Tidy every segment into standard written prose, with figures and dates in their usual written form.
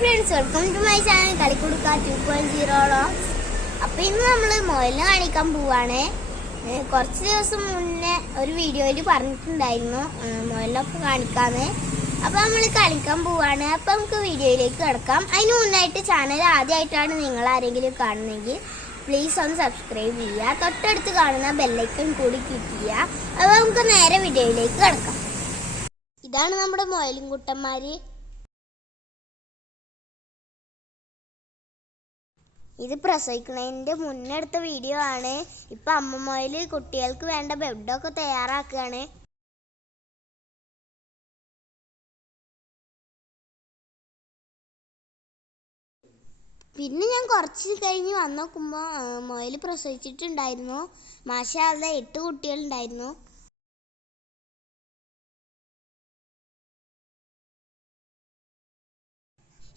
Friends, welcome to my channel കളിക്കുടുക്ക 2.0. അപ്പോൾ ഇന്ന് നമ്മൾ മുയലിനെ കാണിക്കാൻ പോവാണ്. കുറച്ച് ദിവസം മുന്നേ ഒരു വീഡിയോയിൽ പറഞ്ഞിട്ടുണ്ടായിരുന്നു മുയലൊക്കെ കാണിക്കാന്ന്. അപ്പോൾ നമ്മൾ കളിക്കാൻ പോവാണ്. അപ്പോൾ നമുക്ക് വീഡിയോയിലേക്ക് കിടക്കാം. അതിന് മുന്നായിട്ട് ചാനൽ ആദ്യമായിട്ടാണ് നിങ്ങൾ ആരെങ്കിലും കാണുന്നെങ്കിൽ പ്ലീസ് ഒന്ന് സബ്സ്ക്രൈബ് ചെയ്യുക. തൊട്ടടുത്ത് കാണുന്ന ബെല്ലൈക്കൺ കൂടി ക്ലിക്ക് ചെയ്യുക. അപ്പോൾ നമുക്ക് നേരെ വീഡിയോയിലേക്ക് കിടക്കാം. ഇതാണ് നമ്മുടെ മുയലും കുട്ടന്മാർ. ഇത് പ്രസവിക്കുന്നതിൻ്റെ മുന്നേ എടുത്ത വീഡിയോ ആണ്. ഇപ്പം അമ്മ മുയൽ കുട്ടികൾക്ക് വേണ്ട ബെഡൊക്കെ തയ്യാറാക്കുകയാണ്. പിന്നെ ഞാൻ കുറച്ച് കഴിഞ്ഞ് വന്ന് നോക്കുമ്പോൾ മുയൽ പ്രസവിച്ചിട്ടുണ്ടായിരുന്നു. മാഷാ അല്ലാഹ് 8 കുട്ടികളുണ്ടായിരുന്നു.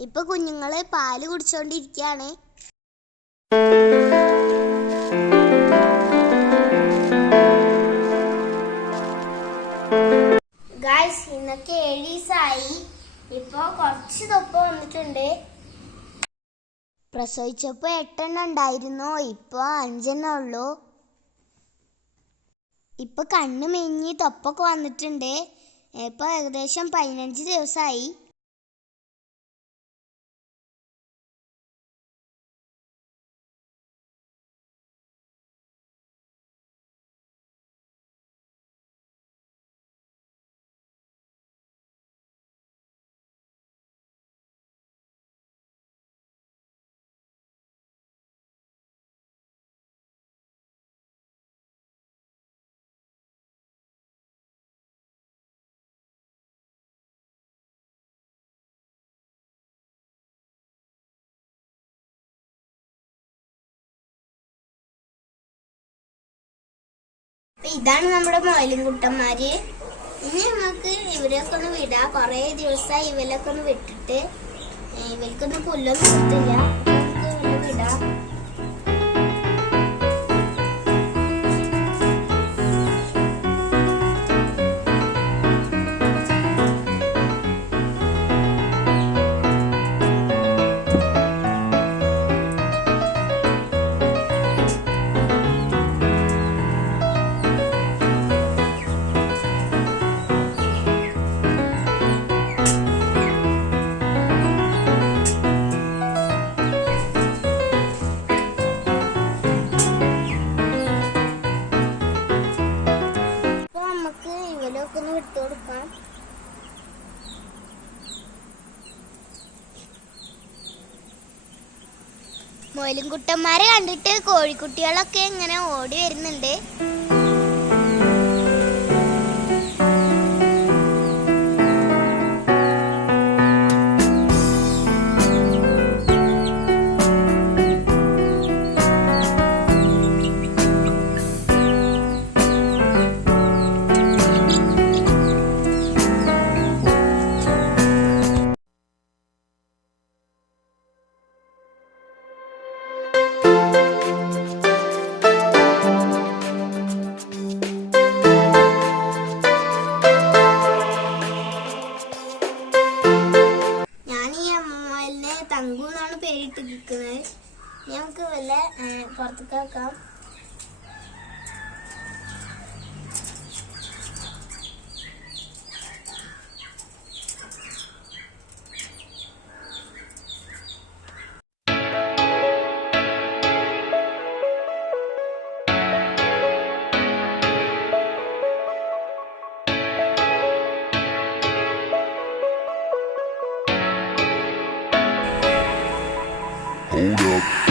ഇപ്പൊ കുഞ്ഞുങ്ങള് പാല് കുടിച്ചോണ്ടിരിക്കുകയാണ്. ഗായ്സ്, ഇന്നൊക്കെ 7 ദിവസമായി. ഇപ്പൊ കുറച്ച് തൊപ്പ വന്നിട്ടുണ്ട്. പ്രസവിച്ചപ്പോ 8 എണ്ണം ഉണ്ടായിരുന്നു, ഇപ്പൊ 5 എണ്ണം ഉള്ളൂ. ഇപ്പൊ കണ്ണ് മെഞ്ഞി തൊപ്പൊക്കെ വന്നിട്ടുണ്ട്. ഇപ്പൊ ഏകദേശം 15 ദിവസമായി. ഇതാണ് നമ്മുടെ മുയലും കുട്ടന്മാര്. ഇനി നമുക്ക് ഇവരൊക്കെ ഒന്ന് വിടാം. കുറേ ദിവസമായി ഇവരൊക്കെ ഒന്ന് വിട്ടിട്ട്. ഇവർക്കൊന്നും പുല്ലൊന്നും കിട്ടില്ല. നമുക്ക് വിടാം. വിട്ടുകൊടുക്കാം. മുയലും കുട്ടന്മാരെ കണ്ടിട്ട് കോഴിക്കുട്ടികളൊക്കെ ഇങ്ങനെ ഓടി വരുന്നുണ്ട്. തങ്കു എന്നാണ് പേരിട്ടിരിക്കുന്നത്. ഞങ്ങൾക്ക് വല്ല പുറത്തേക്ക് വെക്കാം. Hold up.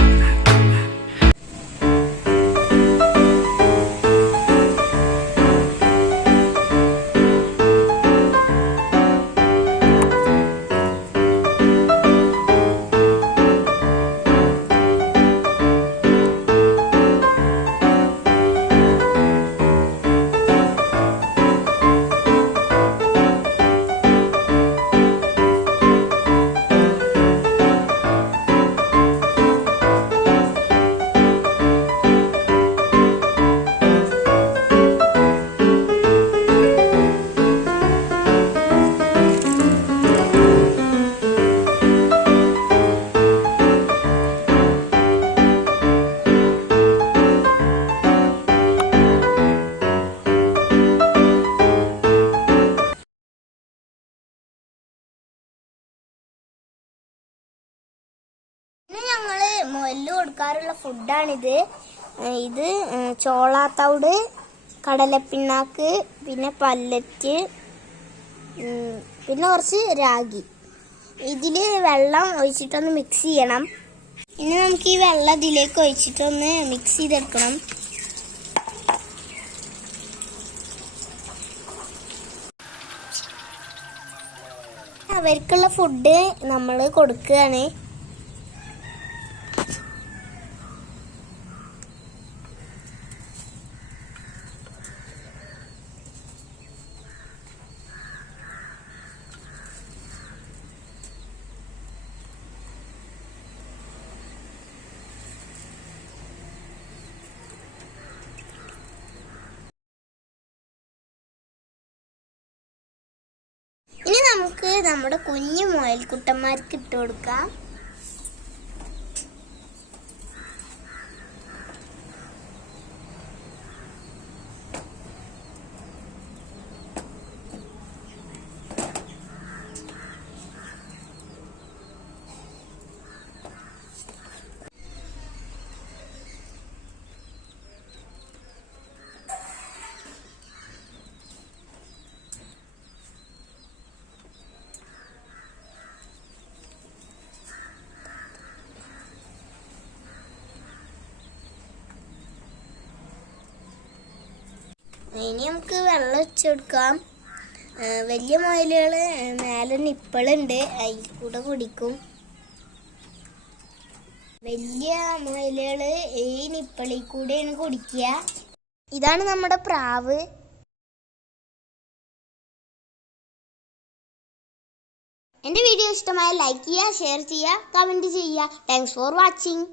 പിന്നെ ഞങ്ങള് മുയലിന് കൊടുക്കാറുള്ള ഫുഡാണിത്. ഇത് ചോളാത്തവിട്, കടലപ്പിണ്ണാക്ക്, പിന്നെ പല്ലറ്റ്, പിന്നെ കുറച്ച് രാഗി. ഇതിൽ വെള്ളം ഒഴിച്ചിട്ടൊന്ന് മിക്സ് ചെയ്യണം. ഇനി നമുക്ക് ഈ വെള്ളം ഇതിലേക്ക് ഒഴിച്ചിട്ടൊന്ന് മിക്സ് ചെയ്തെടുക്കണം. അവർക്കുള്ള ഫുഡ് നമ്മൾ കൊടുക്കുകയാണ്. ഇനി നമുക്ക് നമ്മുടെ കുഞ്ഞു മുയൽക്കുട്ടന്മാർക്ക് ഇട്ട് കൊടുക്കാം. ഇനി നമുക്ക് വെള്ളം ഒഴിച്ചു കൊടുക്കാം. വലിയ മുയലുകൾ മേലെ നിപ്പിളുണ്ട്, അതിൽ കൂടെ കുടിക്കും. വലിയ മുയലുകൾ ഈ നിപ്പിളിൽ കൂടെയാണ് കുടിക്കുക. ഇതാണ് നമ്മുടെ പ്രാവ്. എൻ്റെ വീഡിയോ ഇഷ്ടമായ ലൈക്ക് ചെയ്യുക, ഷെയർ ചെയ്യുക, കമൻറ്റ് ചെയ്യുക. Thanks for watching.